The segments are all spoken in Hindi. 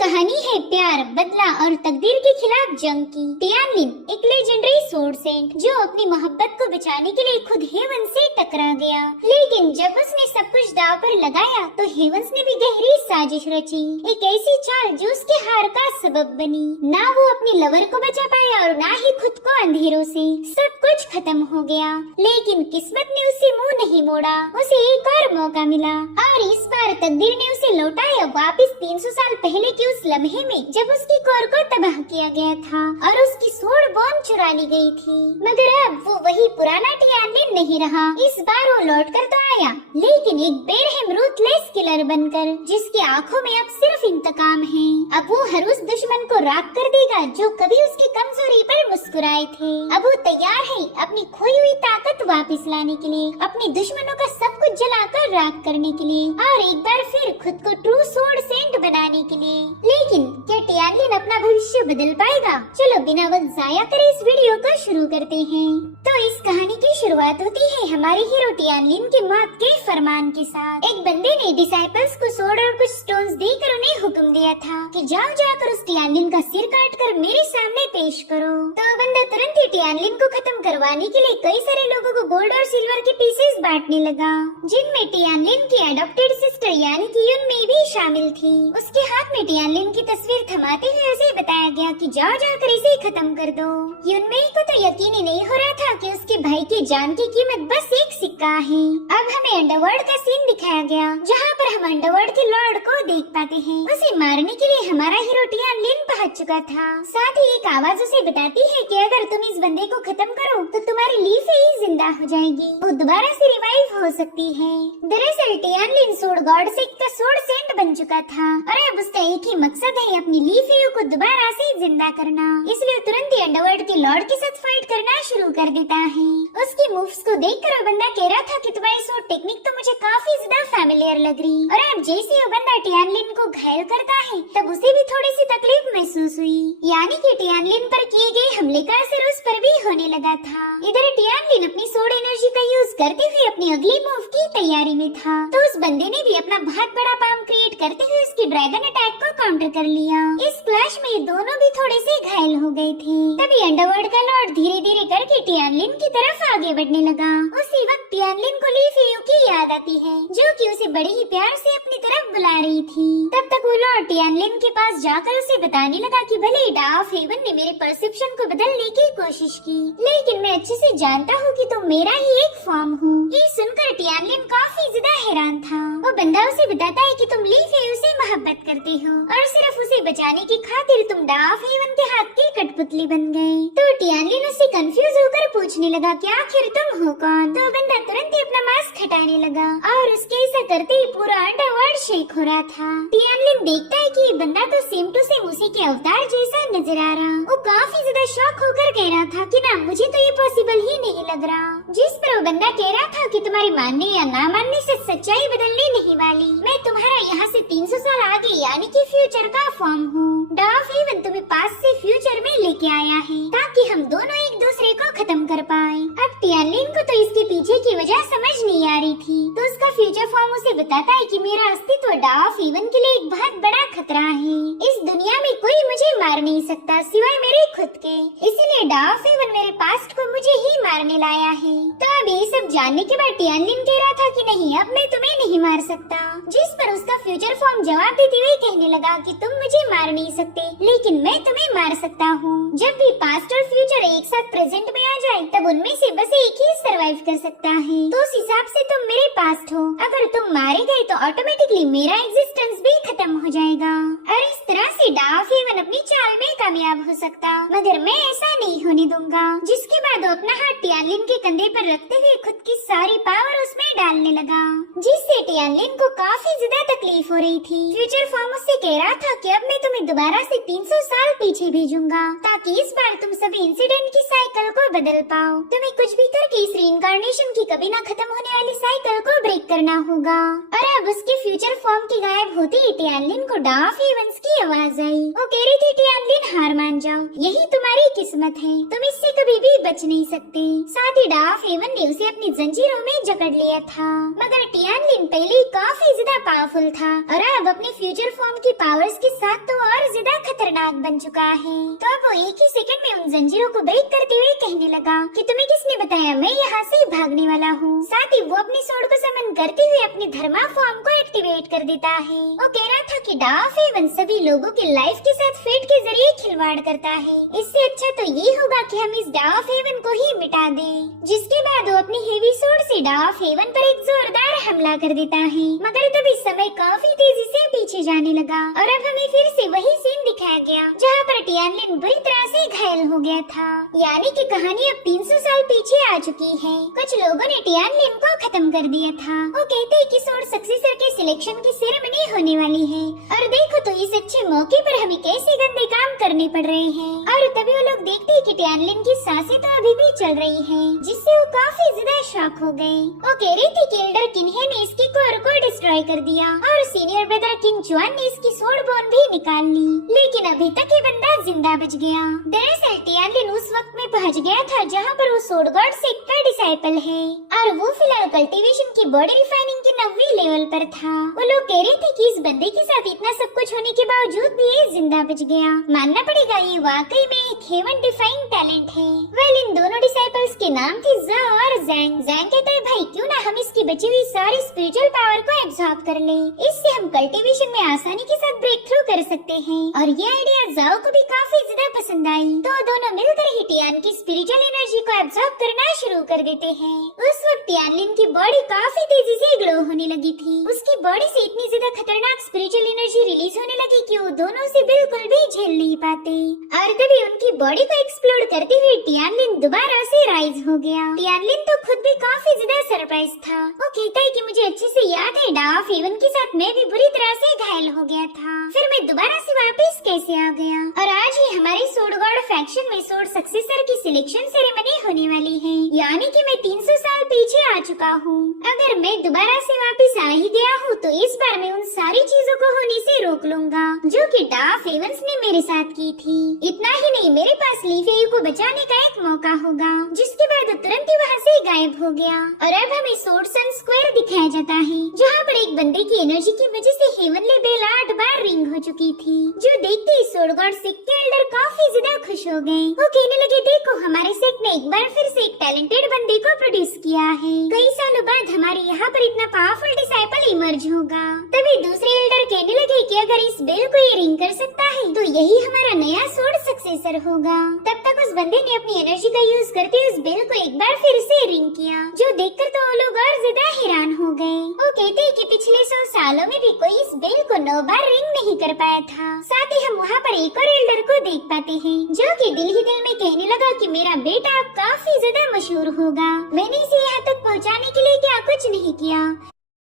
कहानी है प्यार, बदला और तकदीर के खिलाफ जंग की। टियानलिन एक लेजेंडरी सोर्ड सेंट जो अपनी मोहब्बत को बचाने के लिए खुद हेवन से टकरा गया, लेकिन जब उसने सब कुछ दांव पर लगाया तो हेवंस ने भी गहरी साजिश रची, एक ऐसी चाल जो उसके हार का सबब बनी। ना वो अपनी लवर को बचा पाया और ना ही खुद को अंधेरों से। सब कुछ खत्म हो गया, लेकिन किस्मत ने उसे मुंह नहीं मोड़ा। उसे एक और मौका मिला और इस बार तकदीर ने उसे लौटाया वापस 300 साल पहले के उस लम्हे में जब उसकी कोर को तबाह किया गया था और उसकी सोड बोन चुरा ली गई थी। मगर अब वो वही पुराना टियानलिन नहीं रहा। इस बार वो लौट कर तो आया, लेकिन एक बेरहम रूथलेस किलर बनकर, जिसकी आंखों में अब सिर्फ इंतकाम है। अब वो हर उस दुश्मन को राख कर देगा जो कभी उसकी कमजोरी पर मुस्कुराए थे। अब वो तैयार है अपनी खोई हुई ताकत वापस लाने के लिए, अपने दुश्मनों का सब कुछ जलाकर राख करने के लिए और एक बार फिर खुद को ट्रू सोर्ड सेंट बनाने के लिए। लेकिन क्या टियानलिन अपना भविष्य बदल पाएगा? चलो बिना वक्त जाया करे इस वीडियो को शुरू करते हैं। तो इस कहानी की शुरुआत होती है हमारे हीरो टियानलिन की मौत के फरमान के साथ। एक बंदे ने डिसाइपल्स को सोड और कुछ स्टोन्स देकर उन्हें हुक्म दिया था कि जाओ जाकर उस टियानलिन का सिर काट कर मेरे सामने पेश करो। तो बंदा तुरंत ही टियानलिन को खत्म करवाने के लिए कई सारे लोगों को गोल्ड और सिल्वर के पीसेस बांटने लगा, जिनमें टियानलिन की एडॉप्टेड सिस्टर यानी कि युनमेई भी शामिल थी। उसके हाथ में टियानलिन की तस्वीर थमाते हुए उसे बताया गया कि जाओ जाकर इसे खत्म कर दो। युनमेई को तो यकीन ही नहीं हो रहा था कि उसके भाई की जान की कीमत बस एक सिक्का है। अब हमें अंडरवर्ल्ड का सीन दिखाया गया, जहाँ पर हम अंडरवर्ल्ड के लॉर्ड को देख पाते हैं। उसे मारने के लिए हमारा हीरो टियानलिन पहुंच चुका था। साथ ही एक आवाज उसे बताती है कि अगर तुम इस बंदे को खत्म करो तो तुम्हारी लीफ ही जिंदा हो जाएगी, वो दोबारा से रिवाइव हो सकती है। दरअसल टियानलिन सोड गॉड से एक सोड सेंट बन चुका था और अब उसका एक ही मकसद है अपनी लीफियों को दोबारा से जिंदा करना। इसलिए तुरंत ही अंडरवर्ल्ड के लॉर्ड के साथ फाइट करना शुरू कर देता है। उसकी मूव्स को देखकर वो बंदा कह रहा था कि तुम्हारी सोड टेक्निक तो मुझे काफी ज्यादा फैमिलियर लग रही। और अब जैसे वो बंदा टियानलिन को घायल करता है तब उसे भी थोड़ी सी तकलीफ महसूस हुई, यानी कि टियानलिन पर किए गए हमले का असर उस पर भी होने लगा था। इधर टियानलिन अपनी सोड एनर्जी का यूज करते हुए अपनी अगली मूव की तैयारी में था, तो उस बंदे ने भी अपना बहुत बड़ा पाम क्रिएट करते हुए उसकी ड्रैगन अटैक को काउंटर कर लिया। इस क्लैश में ये दोनों भी थोड़े से घायल हो गए थे। तभी अंडरवर्ल्ड का लॉर्ड धीरे धीरे करके टियानलिन की तरफ आगे बढ़ने लगा। उसी वक्त टियानलिन को लीफियों की याद आती है, जो कि उसे बड़े ही प्यार से अपनी तरफ बुला रही थी। तब तक वो लॉर्ड टियानलिन के पास जाकर उसे बताने लगा कि भले ही डा ऑफ हेवन ने मेरे परसेप्शन को बदलने की कोशिश की, लेकिन मैं अच्छे से जानता हूँ कि तुम मेरा ही एक फॉर्म हो। ये सुनकर टियानलिन काफी ज्यादा हैरान था। वो बंदा उसे बताता है कि तुम लीफियों से मोहब्बत करते हो और सिर्फ उसे बचाने की खातिर तुम डा ऑफ हेवन के हाथ की कठपुतली बन गए। तो टियानलिन उससे कंफ्यूज होकर पूछने लगा कि आखिर तुम हो कौन? तो बंदा तुरंत ही अपना मास्क हटाने लगा और उसके ऐसा करते ही पूरा अंडरवर्ल्ड शेक हो रहा था। टियानलिन देखता है कि ये बंदा तो सेम टू सेम उसी के अवतार जैसा नजर आ रहा। वो काफी ज्यादा शॉक होकर कह रहा था कि ना, मुझे तो ये पॉसिबल ही नहीं लग रहा। जिस पर वो बंदा कह रहा था कि तुम्हारे मानने या ना मानने से सच्चाई बदलने नहीं वाली। मैं तुम्हारा यहाँ से 300 साल आगे यानी कि फ्यूचर का फॉर्म हूँ। डा ऑफ हेवन तुम्हें पास से फ्यूचर में लेके आया है ताकि हम दोनों एक दूसरे को खत्म कर पाए। अब टियानलिन को तो इसके पीछे की वजह समझ नहीं आ रही थी, तो उसका फ्यूचर फॉर्म उसे बताता है कि मेरा अस्तित्व डा ऑफ हेवन के लिए एक बहुत बड़ा खतरा है। इस दुनिया में कोई मुझे मार नहीं सकता सिवाय मेरे खुद के, इसीलिए डा ऑफ हेवन मेरे पास्ट को मुझे ही मारने लाया है। तो अब ये सब जानने के बाद टियानलिन कह रहा था कि नहीं, अब मैं तुम्हें नहीं मार सकता। जिस पर उसका फ्यूचर फॉर्म जवाब देते हुए कहने लगा कि तुम मुझे मार नहीं सकते, लेकिन मैं तुम्हें मार सकता हूँ। जब भी पास्ट और फ्यूचर एक साथ प्रेजेंट में आ जाए तब उनमें से बस एक ही सर्वाइव कर सकता है। तो उस हिसाब से तुम मेरे पास्ट हो। अगर तुम मारे गए तो ऑटोमेटिकली मेरा एग्जिस्टेंस भी खत्म हो जाएगा और इस तरह से डा ऑफ हेवन अपनी चाल में कामयाब हो सकता, मगर मैं ऐसा नहीं होने दूंगा। जिसके बाद वो अपना हाथ टियानलिन के कंधे पर रखते हुए खुद की सारी पावर उसमें डालने लगा, जिससे टियानलिन को काफी ज्यादा तकलीफ हो रही थी। फ्यूचर फॉर्म उससे कह रहा था कि अब मैं तुम्हें दोबारा से 300 साल पीछे भेजूंगा ताकि इस बार तुम सभी इंसिडेंट की साइकिल को बदल पाओ। तुम्हें कुछ भी करके इस रीइंकार्नेशन की कभी ना खत्म होने वाली साइकिल को ब्रेक करना होगा। और अब उसके फ्यूचर फॉर्म के गायब होते ही टियानलिन को डा ऑफ हेवंस की आवाज आई। वो कह रही थी टियानलिन हार मान जाओ, यही तुम्हारी किस्मत है, तुम इससे कभी भी बच नहीं सकते। साथ ही डाफ हेवन ने उसे अपनी जंजीरों में जकड़ लिया था, मगर टियानलिन पहले ही काफी ज्यादा पावरफुल था और अब अपने फ्यूचर फॉर्म की पावर्स के साथ तो और ज्यादा खतरनाक बन चुका है। तो अब वो एक ही सेकंड में उन जंजीरों को ब्रेक करते हुए कहने लगा कि तुम्हें किसने बताया मैं यहाँ से भागने वाला हूँ। साथ ही वो अपनी स्वॉर्ड को समन करते हुए अपने धर्मा फॉर्म को एक्टिवेट कर देता है। वो कह रहा था कि डाफ हेवन सभी लोगों की लाइफ के साथ फेट के जरिए खिलवाड़ करता है। इससे अच्छा तो ये होगा कि हम इस डाफ हेवन को ही मिटा दें। जिसके बाद वो अपनी हेवी स्वॉर्ड से डाफ हेवन पर एक जोरदार हमला कर देता है, मगर तब इस समय काफी तेजी से पीछे जाने लगा और अब हमें फिर से वही सीन दिखाया गया जहाँ पर टियानलिन बुरी तरह से घायल हो गया था। यानी कि कहानी अब 300 साल पीछे आ चुकी है। कुछ लोगों ने टियानलिन को खत्म कर दिया था। वो कहते हैं कि स्वॉर्ड सक्सेसर के सिलेक्शन की सेरेमनी होने वाली है और देखो तो इस अच्छे मौके पर हमें कैसे गंदे काम करने पड़ रहे हैं। और तभी वो लोग देखते हैं कि टियानलिन की सांसें तो अभी भी चल रही हैं, जिससे वो काफी ज्यादा शॉक हो गए। वो कह रही थी कि एल्डर किन्हे ने इसकी कोर को डिस्ट्रॉय कर दिया और सीनियर ब्रदर किंग जुआन ने इसकी स्वॉर्ड बोन भी निकाल ली, लेकिन अभी तक ये बंदा जिंदा बच गया। दरअसल टियानलिन उस वक्त में पहुंच गया था जहाँ पर वो स्वॉर्ड गॉड सेक्ट का डिसाइपल है और वो फिलहाल कल्टीवेशन की बॉडी रिफाइनिंग के 9वीं लेवल पर था। वो लोग कह रहे थे कि इस बंदे के साथ इतना सब कुछ होने के बावजूद भी ये जिंदा बच गया। मानना पड़ेगा ये वाकई में एक हेवन डिफाइंग टैलेंट है। वेल इन दोनों डिसाइपल्स के नाम थे ज़ा और ज़ैंग। ज़ैंग कहता है भाई क्यों ना हम इसकी बची हुई सारी स्पिरिचुअल पावर को एब्सॉर्ब कर ले, इससे हम कल्टीवेशन में आसानी के साथ ब्रेक थ्रू कर सकते हैं। और ये आइडिया ज़ाओ को भी काफी ज्यादा पसंद आई, तो दोनों मिलकर ही टियान की स्पिरिचुअल एनर्जी को एब्सॉर्ब करना शुरू कर देते हैं। उस वक्त टियानलिन की बॉडी काफी तेजी से ग्लो होने लगी थी। उसकी बॉडी से इतनी ज्यादा खतरनाक स्पिरिचुअल एनर्जी रिलीज होने लगी कि वो दोनों से बिल्कुल भी झेल नहीं पाते और तभी उनकी बॉडी को एक्सप्लोड करते हुए टियानलिन दोबारा से राइज हो गया। टियानलिन तो खुद भी काफी ज्यादा सरप्राइज था। वो कहता है कि मुझे अच्छे से याद है डाफ हेवन के साथ मैं भी बुरी तरह से घायल हो गया था, फिर मैं दोबारा से वापस कैसे आ गया। और आज ही हमारी स्वॉर्ड गॉड फैक्शन में स्वॉर्ड सक्सेसर की सिलेक्शन सेरेमनी होने वाली है, यानी कि मैं 300 साल पीछे आ चुका हूँ। अगर मैं दोबारा से वापस आ ही गया हूँ तो इस बार मैं उन सारी चीजों को होने से रोक लूंगा जो कि डाफ हेवंस ने मेरे साथ की थी। इतना ही नहीं, मेरे पास ली फेई को बचाने का एक मौका होगा। जिसके बाद तुरंत ही वहाँ से गायब हो गया और अब हमें स्वॉर्ड सन स्क्वायर दिखाया जाता है जहाँ पर एक बंदे की एनर्जी की वजह से हेवनली बेल 8 बार रिंग हो चुकी थी, जो देखते ही स्वॉर्ड गॉड सेक्ट के एल्डर काफी ज्यादा खुश हो गए। वो कहने लगे देखो हमारे सेक्ट ने एक बार फिर से एक टैलेंटेड बंदे को प्रोड्यूस किया है, कई सालों बाद हमारे यहाँ पर इतना पावरफुल डिसाइपल इमर्ज होगा। तभी दूसरे एल्डर कहने लगे कि अगर इस बेल को ये रिंग कर सकता है तो यही हमारा नया स्वॉर्ड सक्सेसर होगा। तब तक उस बंदे ने अपनी एनर्जी का यूज करके उस बेल को एक बार फिर से रिंग किया, जो देखकर तो वो लोग और ज्यादा हैरान हो गए। वो कहते हैं कि पिछले 100 सालों में भी कोई इस बेल को 9 बार रिंग नहीं कर पाया था। साथ ही हम वहाँ पर एक और एल्डर को देख पाते हैं जो कि दिल ही दिल में कहने लगा कि मेरा बेटा अब काफी ज्यादा मशहूर होगा। मैंने इसे यहाँ तक पहुँचाने के लिए क्या कुछ नहीं किया।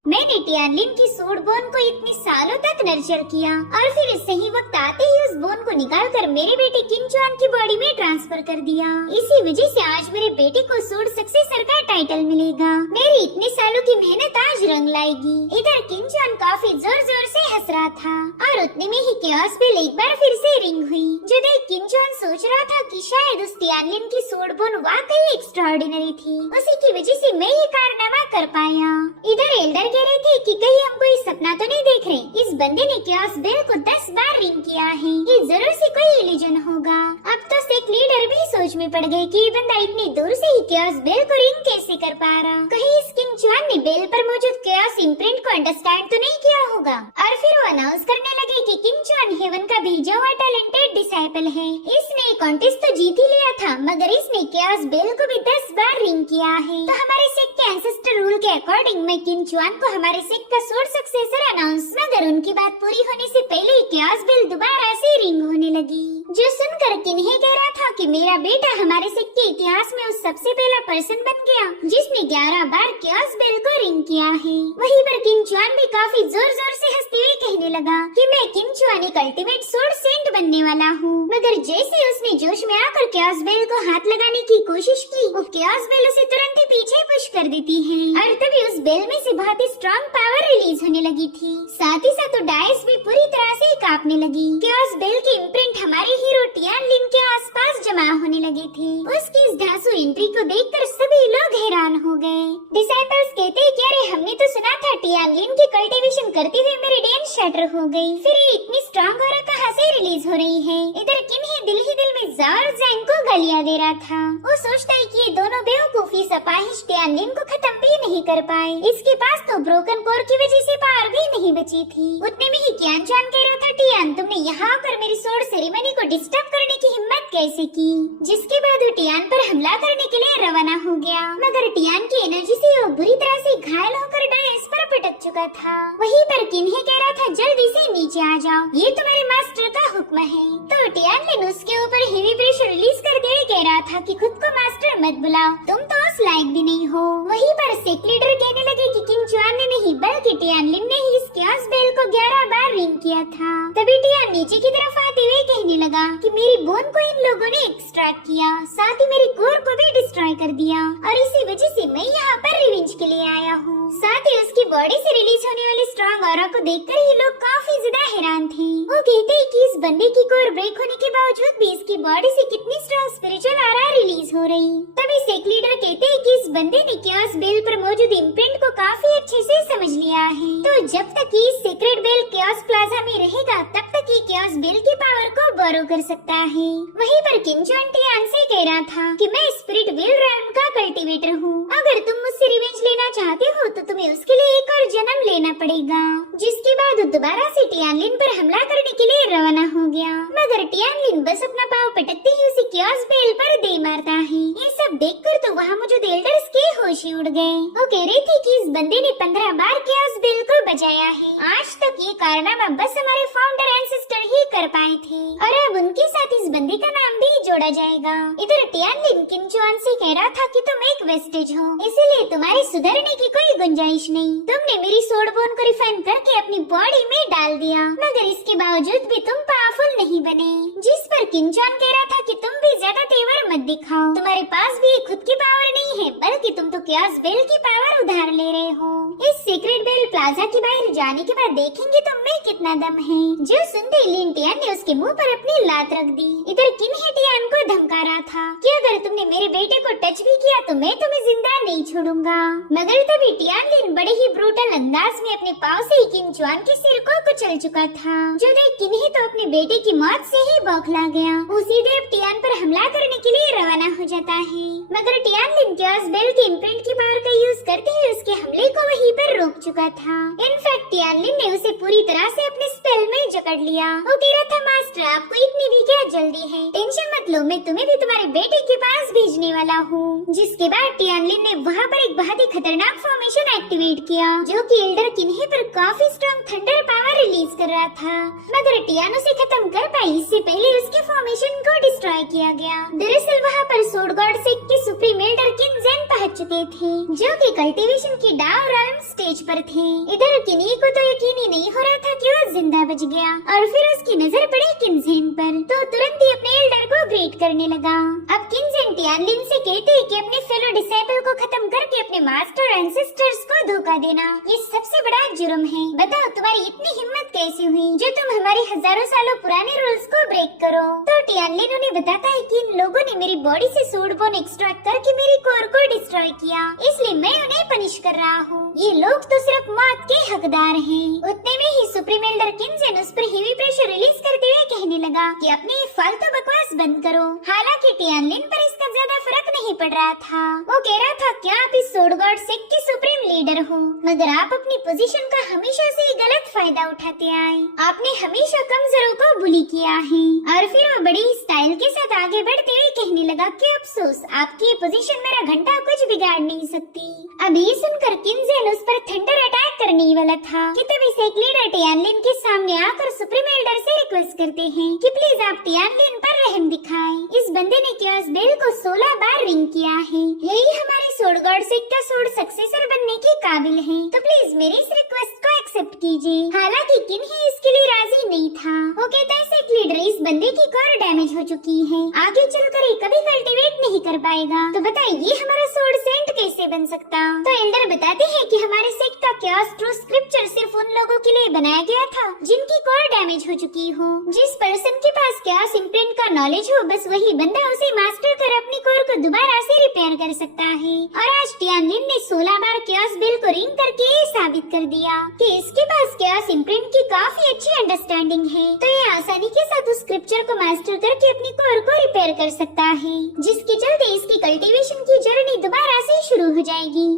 मैंने टियानलिन की स्वॉर्ड बोन को इतने सालों तक नर्चर किया और फिर सही वक्त आते ही उस बोन को निकालकर मेरे बेटे किंग जुआन की बॉडी में ट्रांसफर कर दिया। इसी वजह से आज मेरे बेटे को स्वॉर्ड सक्सेसर का टाइटल मिलेगा। मेरी इतने सालों की मेहनत आज रंग लाएगी। इधर किंग जुआन काफी जोर जोर से हंस रहा था और उतने में ही केओस बेल एक बार फिर से रिंग हुई, जो देख किंग जुआन सोच रहा था कि शायद उस टियानलिन की स्वॉर्ड बोन वाकई एक्स्ट्राऑर्डिनरी थी, उसी की वजह से मैं ये कारनामा कर पाया। इधर एल्डर कह रहे थे कि कहीं हम कोई सपना तो नहीं देख रहे। इस बंदे ने केओस बेल को 10 बार रिंग किया है, ये जरूर से कोई इल्यूजन होगा। अब तो सेक्ट लीडर भी सोच में पड़ गए कि ये बंदा इतनी दूर से ही केओस बेल को रिंग कैसे कर पा रहा। कहीं इस किंग जुआन ने बेल पर मौजूद केओस इम्प्रिंट को अंडरस्टैंड तो नहीं किया होगा। और फिर वो अनाउंस करने लगे कि किंग जुआन हेवन का भेजा हुआ टैलेंटेड डिसाइपल है। इसने कॉन्टेस्ट तो जीत ही लिया था, मगर इसने केओस बेल को भी 10 बार रिंग किया है। तो हमारे सेक्ट के एंसेस्टर रूल के अकॉर्डिंग मैं किंग जुआन को हमारे सेक्ट का स्वॉर्ड सक्सेसर अनाउंस, मगर उनकी बात पूरी होने से पहले ही केओस बेल दोबारा से रिंग होने लगी, जो सुनकर किन्हे कह रहा था कि मेरा बेटा हमारे सेक्ट के इतिहास में उस सबसे पहला पर्सन बन गया जिसने 11 बार केओस बेल को रिंग किया है। वहीं पर किंग जुआन भी काफी जोर जोर से हंसते हुए कहने लगा कि मैं किंग जुआन एक अल्टीमेट स्वॉर्ड सेंट बनने करने वाला हूँ। मगर जैसे उसने जोश में आकर क्यास बेल को हाथ लगाने की कोशिश की, वो क्यास बेल उसे तुरंत ही पीछे पुश कर देती है और तभी उस बेल में से बहुत ही स्ट्रॉन्ग पावर रिलीज होने लगी थी। साथ ही साथ डाइस भी पूरी तरह से कांपने लगी। क्यास बेल की इम्प्रिंट हमारे हीरो टियान लिन के आसपास जमा होने लगे थे। उसकी इस धांसू एंट्री को देखकर सभी लोग हैरान हो गए। डिसाइपल्स कहते हैं कि अरे हमने तो सुना था टियान लिन की कल्टीवेशन करते हुए मेरिडियन शटर हो गई, फिर ये इतनी स्ट्रॉन्ग ऑरा कहाँ से रिलीज हो रही है। इधर किन्ही दिल ही दिल में जार जैंग को गालियां दे रहा था। वो सोचता है कि ये दोनों बेवकूफी सपाहिश टियान लिन को खत्म भी नहीं कर पाए। इसके पास तो ब्रोकन कोर की वजह से पावर भी नहीं बची थी। उतने में ही कियान चान कह रहा था, टियान तुमने यहाँ आकर मेरी सोर्ड सेरेमनी को डिस्टर्ब करने की हिम्मत कैसे की। जिसके बाद वो टियान पर हमला करने के लिए रवाना हो गया। मगर टियान की एनर्जी से वो बुरी तरह से घायल होकर डाइस पर पटक चुका था। वहीं पर किन्हे कह रहा था, जल्दी से नीचे आ जाओ, ये तुम्हारे मास्टर का हुक्म है। तो टियान लिन उसके ऊपर हेवी प्रेशर रिलीज कर दिया, कह रहा था कि खुद को मास्टर मत बुलाओ, तुम तो उस लायक भी नहीं हो। वहीं पर सेक लीडर कहने लगे कि किम चुआन ने नहीं बल्कि टियान लिन ने ही इस क्यास बेल को 11 बार रिंग किया था। तभी टियान नीचे की तरफ आते हुए कहने लगा कि मेरी बोन को इन लोगों ने एक्सट्रैक्ट किया, साथ ही मेरी कोर को भी डिस्ट्रॉय कर दिया और इसी वजह से मैं यहाँ पर रिवेंज के लिए आया हूँ। साथ ही उसकी बॉडी से रिलीज होने वाली स्ट्रॉन्ग ऑरा को देखकर ही लोग काफी ज्यादा हैरान थे। वो कहते हैं कि इस बंदे की कोर ब्रेक होने के बावजूद भी इसकी बॉडी से कितनी स्ट्रॉन्ग स्पिरिचुअल ऑरा रिलीज हो रही। तभी सेक लीडर कहते हैं कि इस बंदे ने क्यास बेल पर मौजूद इम्प्रिंट को काफी अच्छे से समझ लिया है, तो जब तक ये सीक्रेट बेल क्यास प्लाजा में रहेगा तब तक ये क्यास बेल की पावर को बोरो कर सकता है। वहीं पर किम चुआन टियान से कह रहा था कि मैं स्पिरिट वेल रैम का कल्टीवेटर हूँ, अगर तुम मुझसे रिवेंज लेना चाहते हो तो तुम्हें उसके लिए एक और जन्म लेना पड़ेगा। जिसके बाद दोबारा से टियान लिन पर हमला करने के लिए रवाना हो गया। मगर टियान लिन बस अपना पाव पटकते ही उसे क्यास बेल पर दे मारता है। ये सब देखकर तो वहाँ मौजूद एल्डर्स के होश ही उड़ गए। वो कह रहे थे कि इस बंदे ने 15 बार क्यास बेल को बचाया है। आज तक ये कारनामा बस हमारे फाउंडर एंसेस्टर ही कर पाए थे और अब उनके साथ इस बंदे का नाम भी जोड़ा जाएगा। इधर टियान लिन किम चुआन से कह रहा था कि तुम एक वेस्टेज हो, इसीलिए तुम्हारे सुधरने की कोई गुंजाइश नहीं। तुमने मेरी सोड बोन को रिफाइन करके अपनी बॉडी में डाल दिया, मगर इसके बावजूद भी तुम पावरफुल नहीं बने। जिस पर किम चुआन कह रहा था कि तुम भी ज्यादा तेवर मत दिखाओ, तुम्हारे पास भी खुद की पावर नहीं है, बल्कि तुम तो क्यास बेल की पावर उधार ले रहे हो। इस सीक्रेट बेल प्लाजा के बाहर जाने के बाद देखेंगे तुम में कितना दम है। जो सुनते ही लिन टियान ने उसके मुंह पर अपनी लात रख दी। इधर किन्हे टियान को धमका रहा था कि अगर तुमने मेरे बेटे को टच भी किया तो मैं तुम्हें जिंदा नहीं छोड़ूंगा। मगर तभी टियान लिन बड़े ही ब्रूटल अंदाज में अपने पाँव से ही किम चुआन के सिर को कुचल चुका था। जो देख किन्हे तो अपने बेटे की मौत से ही बौखला गया। वो सीधे अब टियान पर हमला करने के लिए रवाना हो जाता है। मगर टियान लिन क्यास बेल के इम्प्रिंट की पावर का यूज करते हुए उसके हमले को वहीं पर रोक चुका था। इनफैक्ट टियान लिन ने उसे पूरी तरह से अपने स्पेल में जकड़ लिया। वो कह रहा था, मास्टर आपको इतनी भी क्या जल्दी है, टेंशन मत लो, मैं तुम्हें भी तुम्हारे बेटे के पास भेजने वाला हूँ। जिसके बाद टियान लिन ने वहाँ पर एक बहुत ही खतरनाक फॉर्मेशन एक्टिवेट किया, जो कि एल्डर किन्हे पर काफी स्ट्रॉन्ग थंडर पावर रिलीज कर रहा था। मगर टियान उसे खत्म कर पाई इससे पहले उसके फॉर्मेशन को डिस्ट्रॉय किया गया। दरअसल वहाँ पर सोड गॉड सेक के सुप्रीम एल्डर किनजेन पहुँच चुके थे, जो कि कल्टीवेशन की डाउ रायम स्टेज पर थे। इधर किन्ही को तो यकीन ही नहीं हो रहा था कि वो जिंदा बच गया और फिर उसकी नजर पड़ी किनजेन पर, तो तुरंत ही अपने एल्डर को ग्रीट करने लगा। अब किनजेन टियान लिन से कहते हैं कि अपने फेलो डिसाइपल को खत्म करके अपने मास्टर एंसेस्टर्स को धोखा देना ये सबसे बड़ा जुर्म है। बताओ तुम्हारी इतनी हिम्मत कैसे हुई जो तुम हमारे हजारों सालों पुराने रूल्स को ब्रेक करो। तो टियान लिन उन्हें बताता है कि इन लोगों ने मेरी बॉडी से सोड बोन एक्सट्रैक्ट करके मेरी कोर को डिस्ट्रॉय किया, इसलिए मैं उन्हें पनिश कर रहा हूँ। ये लोग तो सिर्फ मौत के हकदार हैं। उतने में ही सुप्रीम एल्डर किनजेन उस पर हेवी प्रेशर रिलीज करते हुए कहने लगा कि अपनी फालतू बकवास बंद करो। हालांकि टियान लिन पर इसका ज्यादा फर्क नहीं पड़ रहा था। वो कह रहा था, क्या आप इस सोड गॉड सेक के सुप्रीम लीडर हो, मगर आप अपनी पोजीशन का हमेशा से गलत फायदा उठाते आए। आपने हमेशा कमजोरों को बुली किया है। और फिर वो बड़ी स्टाइल के साथ आगे बढ़ते हुए कहने लगा कि अफसोस, आपकी पोजीशन मेरा घंटा कुछ बिगाड़ नहीं सकती। अब ये सुनकर किनजेन उस पर थंडर अटैक करने वाला था कि तभी सेक लीडर टियान लिन के सामने आकर सुप्रीम एल्डर से रिक्वेस्ट करते हैं कि प्लीज आप टियान लिन पर रहम दिखाएं। इस बंदे ने क्यास बेल को 16 बार रिंग किया है, यही हमारे सोड गॉड सेक का सोड सक्सेसर बनने के काबिल है, तो प्लीज मेरी इस रिक्वेस्ट को एक्सेप्ट कीजिए। हालांकि किन्ही इसके लिए राजी नहीं था। वो कहता है सेट लीडर, इस बंदे की कोर डैमेज हो चुकी है, आगे चलकर ये कभी कल्टीवेट नहीं कर पाएगा। तो बताइए हमारा सोर्ड सेंट कैसे बन सकता? तो एल्डर बताते हैं कि हमारे सेक्ट का क्योस ट्रू स्क्रिप्चर सिर्फ उन लोगों के लिए बनाया गया था जिनकी कोर डैमेज हो चुकी हो। जिस पर्सन के पास क्योस इम्प्रिंट का नॉलेज हो, बस वही बंदा उसे मास्टर कर अपनी कोर को दोबारा से रिपेयर कर सकता है। और आज टियानलिन ने 16 बार क्योस बेल को रिंग करके साबित कर दिया कि इसके पास क्योस इम्प्रिंट की काफी अच्छी अंडरस्टैंडिंग है। तो ये आसानी के साथ उस स्क्रिप्चर को मास्टर करके अपनी कोर को रिपेयर कर सकता है, जिसके चलते इसकी कल्टीवेशन की जर्नी दोबारा से शुरू हो जाएगी।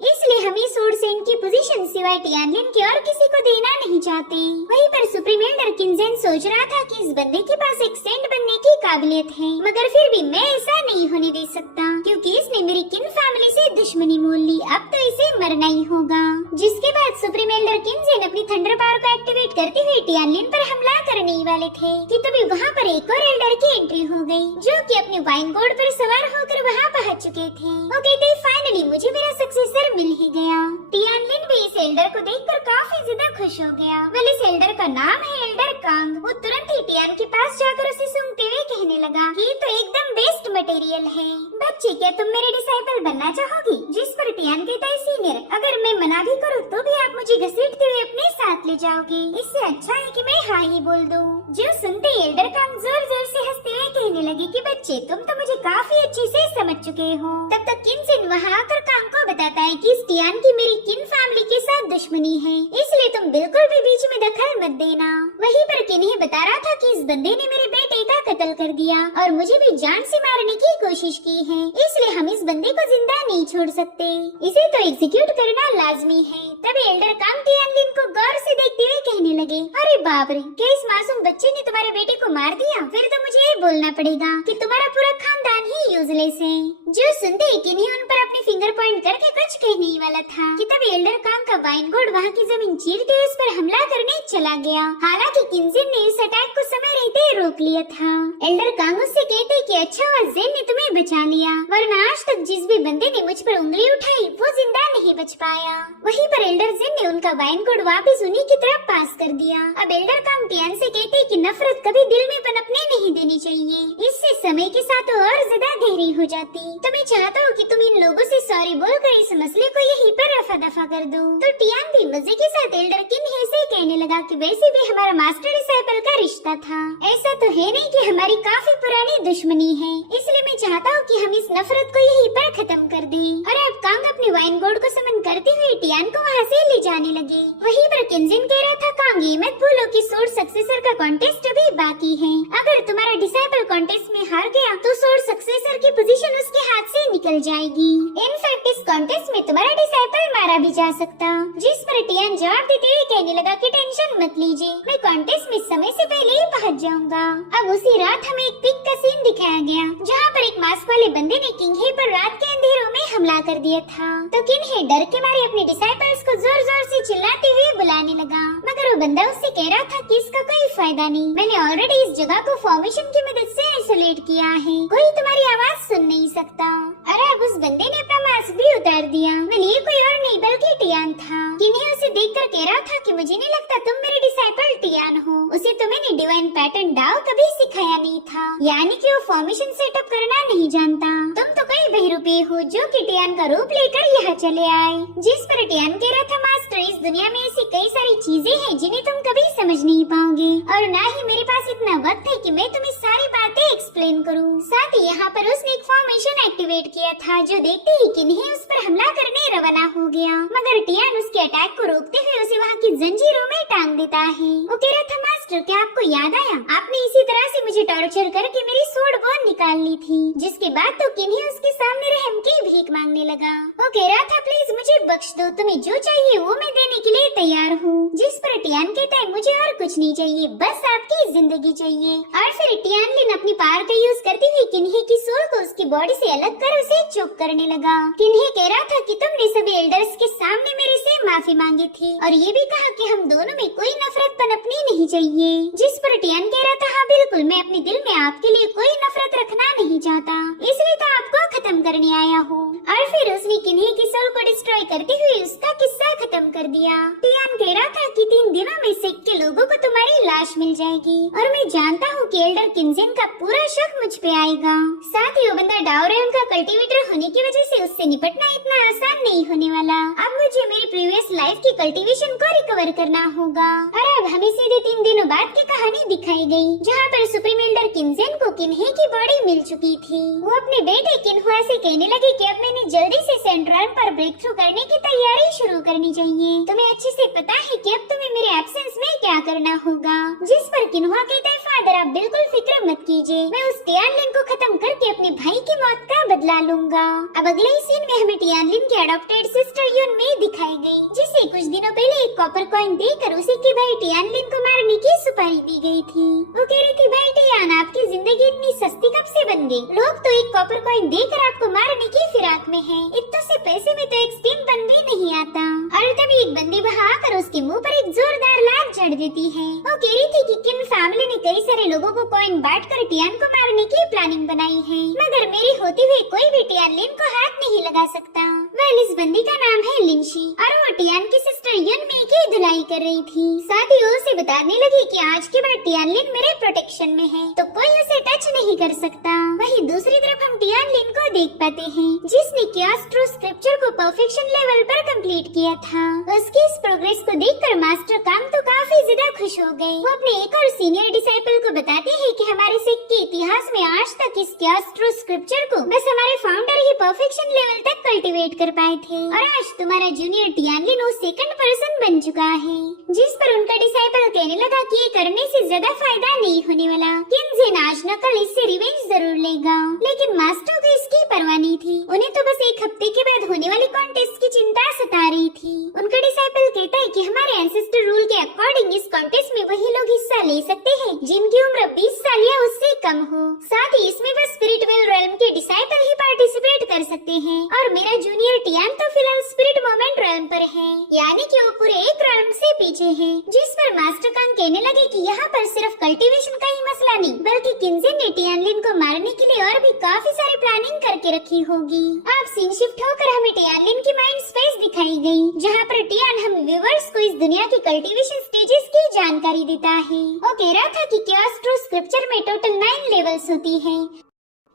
इसलिए हम इस सोर्ड सेंट की पोजीशन सिवाय टियानलिन के और किसी को देना नहीं चाहते। वहीं पर सुप्रीम एल्डर किन्जेन सोच रहा था कि इस बंदे के पास एक सेंट बनने की काबिलियत है, मगर फिर भी मैं ऐसा नहीं होने दे सकता क्योंकि इसने मेरी किन फैमिली से दुश्मनी मोल ली। अब तो इसे मरना ही होगा। जिसके बाद सुप्रीम एल्डर किन्जेन अपनी थंडर पावर को एक्टिवेट करते हुए टियानलिन पर हमला करने ही वाले थे कि तभी वहाँ पर एक और एल्डर की एंट्री हो गई, जो कि अपने वाइन घोड़े पर सवार होकर वहाँ पहुँच चुके थे। वो कहते फाइनली मुझे मेरा सक्सेसर मिल ही गया। टियानलिन भी इस एल्डर को देखकर काफी ज्यादा खुश हो गया। वेल, इस एल्डर का नाम है एल्डर कांग। वो तुरंत ही टियान के पास जाकर उसे सूंघते हुए कहने लगा कि ये तो एकदम बेस्ट मटेरियल है। बच्ची, क्या तुम मेरे डिसाइपल बनना चाहोगी? जिस पर टियान कहता है सीनियर, अगर मैं मना भी करूँ तो भी आप मुझे घसीटते हुए अपने साथ ले जाओगे। इससे अच्छा है कि मैं हाँ ही बोल दूँ। जो सुनते ही एल्डर कांग जोर जोर से हंसते हुए कहने लगे कि बच्चे, तुम तो मुझे काफी अच्छे से समझ चुके हो। तब तक किन्जेन वहाँ आकर कांग को बताता है कि इस टियान की मेरी किन फैमिली के साथ दुश्मनी है, इसलिए तुम बिल्कुल भी बीच में दखल मत देना। वहीं पर किन्ही बता रहा था कि इस बंदे ने मेरे बेटे का कत्ल कर दिया और मुझे भी जान से मारने की कोशिश की है, इसलिए हम इस बंदे को जिंदा नहीं छोड़ सकते, इसे तो एग्जीक्यूट करना लाजमी है। तभी एल्डर कांग टियानलिन को गौर से देखते हुए कहने लगे, अरे बाप रे, क्या इस मासूम बच्चे ने तुम्हारे बेटे को मार दिया? फिर तो मुझे ये बोलना पड़ेगा कि तुम्हारा पूरा खानदान ही यूजलेस है। जो सुनते ही किन्ही उन पर अपनी फिंगर पॉइंट करके कुछ कहने ही वाला था कि तभी एल्डर कांग का वाइन घोड़ वहाँ की जमीन चीरते हुए उस पर हमला करने चला गया। हालांकि किन्जेन ने इस अटैक को समय रहते रोक लिया था। एल्डर कांग उससे कहते कि अच्छा हुआ जेन ने तुम्हें बचा लिया, वरना आज तक जिस भी बंदे ने मुझ पर उंगली उठाई वो जिंदा नहीं बच पाया। वहीं पर एल्डर जेन ने उनका वाइन घोड़ वापस उन्हीं की तरफ पास कर दिया। अब एल्डर कांग टियान से कहते कि नफरत कभी दिल में पनपने नहीं देनी चाहिए, इससे समय के साथ और ज्यादा गहरी हो जाती। तो मैं चाहता हूँ कि तुम इन लोगों से सॉरी बोलकर इस मसले को यहीं पर रफा दफा कर दो। तो टियान भी मजे के साथ एल्डर किन्ही से कहने लगा कि वैसे भी हमारा मास्टर डिसाइपल का रिश्ता था, ऐसा तो है नहीं कि हमारी काफी पुरानी दुश्मनी है, इसलिए मैं चाहता हूँ कि हम इस नफरत को यहीं पर खत्म कर दें। और अब कांग अपने वाइन घोड़ को समन करते हुए टियान को वहाँ से ले जाने लगे। वहीं पर किन्जेन कह रहा था, कांग ये मत भूलो कि सोर्ड सक्सेसर का कॉन्टेस्ट अभी बाकी है। अगर तुम्हारा डिसाइपल कॉन्टेस्ट में हार गया तो सोर्ड सक्सेसर की पोजीशन उसके हाथ से निकल जाएगी। इनफैक्ट इस कॉन्टेस्ट में तुम्हारा डिसाइपल मारा भी जा सकता। जिस पर टियान जवाब देते हुए कहने लगा कि टेंशन मत लीजिए, मैं कॉन्टेस्ट में समय से पहले ही पहुंच जाऊंगा। अब उसी रात हमें एक पिक का सीन दिखाया गया जहाँ पर एक मास्क वाले बंदे ने किन्ही पर रात के अंधेरों में हमला कर दिया था। तो किन्ही डर के मारे अपने डिसाइपल्स को जोर जोर से चिल्लाते हुए बुलाने लगा, मगर वो बंदा उससे कह रहा था कि इसका कोई फायदा नहीं, मैंने ऑलरेडी इस जगह को फॉर्मेशन की मदद से आइसोलेट किया है, कोई तुम्हारी आवाज सुन नहीं सकता। अरे अब उस बंदे ने अपना मास्क भी उतार दिया। ये कोई और नहीं बल्कि टियान था। किन्ही उसे देखकर कह रहा था कि मुझे नहीं लगता तुम मेरे डिसाइपल टियान हो, उसे तो मैंने डिवाइन पैटर्न डाओ कभी सिखाया नहीं था, यानी कि वो फॉर्मेशन सेटअप करना नहीं जानता। तुम तो कई बहरूपे हो जो कि टियान का रूप लेकर यहाँ चले आए। जिस पर टियान कह रहा था, मास्टर इस दुनिया में ऐसी कई सारी चीजें हैं जिन्हें तुम कभी समझ नहीं पाओगे, और न ही मेरे पास इतना वक्त है कि मैं तुम्हें सारी बातें एक्सप्लेन करूँ। साथ ही यहाँ पर उसने एक फॉर्मेशन एक्टिवेट किया था, जो देखते ही किन्ही उस पर हमला करने रवाना हो गया, मगर टियान उसके अटैक को रोकते हुए उसे वहाँ की जंजीरों में टांग देता है। वो कह रहा था, मास्टर क्या आपको याद आया, आपने इसी तरह से मुझे टॉर्चर करके मेरी सोड बोन निकाल ली थी। जिसके बाद तो किन्ही उसके सामने रहम की भीख मांगने लगा। वो कह रहा था, प्लीज मुझे बख्श दो, तुम्हें जो चाहिए वो मैं देने के लिए तैयार हूँ। जिस पर टियान कहता है, मुझे और कुछ नहीं चाहिए, बस आपकी जिंदगी चाहिए। और फिर टियान अपनी पावर का यूज करते हुए किन्ही की सोल को उसकी बॉडी से अलग कर उसे चुप करने लगा। किन्ही कह रहा था कि तुमने सभी एल्डर्स के सामने मेरे से माफी मांगी थी और ये भी कहा कि हम दोनों में कोई नफरत पनपनी नहीं चाहिए। जिस पर टियान कह रहा था, हाँ बिल्कुल, मैं अपने दिल में आपके लिए कोई नफरत रखना नहीं चाहता, इसलिए तो आपको खत्म करने आया हूँ। और फिर उसने किन्हे की सोल को डिस्ट्रॉय करते हुए उसका किस्सा खत्म कर दिया। टियान कह रहा था कि 3 दिनों में सेक्ट के लोगों को तुम्हारी लाश मिल जाएगी और मैं जानता हूँ कि एल्डर किन्जेन का पूरा शक मुझ पे आएगा। साथ ही वो बंदा डाओ रेल्म का कल्टीवेटर होने की वजह से उससे निपटना इतना आसान नहीं होने वाला। अब मुझे मेरी प्रीवियस लाइफ की कल्टीवेशन को रिकवर करना होगा। और अब हमें सीधे 3 दिनों बाद की कहानी दिखाई गई, जहाँ पर सुप्रीम एल्डर किन्जेन को किन्हे की बॉडी मिल चुकी थी। वो अपने बेटे किन्हुआ से कहने लगे कि अब मैंने जल्दी से सेंट्रल पर ब्रेक थ्रू करने की तैयारी शुरू करनी चाहिए। तुम्हें अच्छे से पता है कि अब तुम्हें मेरे एब्सेंस में क्या करना होगा। जिस पर किन्हुआ कहता है, फादर आप बिल्कुल फिक्र मत कीजिए, मैं उस टियानलिन को खत्म करके अपने भाई की मौत का बदला लूंगा। अब अगले ही सीन में हमें टियानलिन की अडॉप्टेड सिस्टर यून में दिखाई गई, जिसे कुछ दिनों पहले एक कॉपर कॉइन देकर उसी के भाई टियानलिन को मारने की सुपारी दी गई थी। वो कह रही थी, भाई टियान आपकी जिंदगी इतनी सस्ती कब से बन गई? लोग तो एक कॉपर कॉइन देकर आपको मारने की फिराक में हैं। इतने से पैसे में तो एक स्टीम बन भी नहीं आता। और तभी एक बंदी वहाँ आकर उसके मुंह पर एक जोरदार लात जड़ देती है। वो कह रही थी कि किन फैमिली ने कई सारे लोगों को कॉइन बांटकर टियान को मारने की प्लानिंग बनाई है, मगर मेरी होते हुए कोई भी टियानलिन को हाथ नहीं लगा सकता। वेल इस बंदी का नाम है लिंशी और वो टियान की सिस्टर युन में की धुलाई कर रही थी। साथ ही वो उसे बताने लगी कि आज के बाद टियानलिन मेरे प्रोटेक्शन में है, तो कोई उसे टच नहीं कर सकता। वहीं दूसरी तरफ हम टियानलिन को देख पाते हैं, जिसने कियास ट्रू स्क्रिप्चर को परफेक्शन लेवल पर कंप्लीट किया था। उसकी इस प्रोग्रेस को देखकर मास्टर काम तो काफी ज्यादा खुश हो गए। वो अपने एक और सीनियर डिसाइपल को बताते हैं कि हमारे सिख के इतिहास में आज तक इस कियास ट्रू स्क्रिप्चर को बस हमारे फाउंडर ही परफेक्शन लेवल तक कल्टीवेट कर पाए थे, और आज तुम्हारा जूनियर टियानलिन वो सेकंड पर्सन बन चुका है। जिस पर उनका डिसाइपल कहने लगा कि ये करने से ज्यादा फायदा नहीं होने वाला, किन्जेन आज न कल इससे रिवेंज जरूर लेगा। लेकिन मास्टर को इसकी परवाह नहीं थी, उन्हें तो बस एक हफ्ते के बाद होने वाली कॉन्टेस्ट की चिंता सता रही थी। उनका डिसाइपल कहता है कि हमारे एंसेस्टर रूल के अकॉर्डिंग इस कॉन्टेस्ट में वही लोग हिस्सा ले सकते हैं जिनकी उम्र 20 साल या उससे कम हो। साथ ही इसमें बस स्पिरिचुअल रेल्म के डिसाइपल ही पार्टिसिपेट कर सकते हैं, और मेरा जूनियर टियान तो फिलहाल स्पिरिट मोमेंट रेल्म पर है, यानी कि वो पूरे एक रेल्म से पीछे है। जिस पर मास्टर कांग कहने लगे कि यहाँ पर सिर्फ कल्टीवेशन का ही मसला नहीं, बल्कि किन्जेन ने टियानलिन को मारने के लिए और भी काफी सारी प्लानिंग करके रखी होगी। अब सीन शिफ्ट होकर हमें टियानलिन की माइंड स्पेस दिखाई गई, जहाँ पर टियान हम व्यूअर्स को इस दुनिया की कल्टीवेशन स्टेजेस की जानकारी देता है। वो कह रहा था कि कियास ट्रू स्क्रिप्चर में टोटल 9 लेवल्स होती है,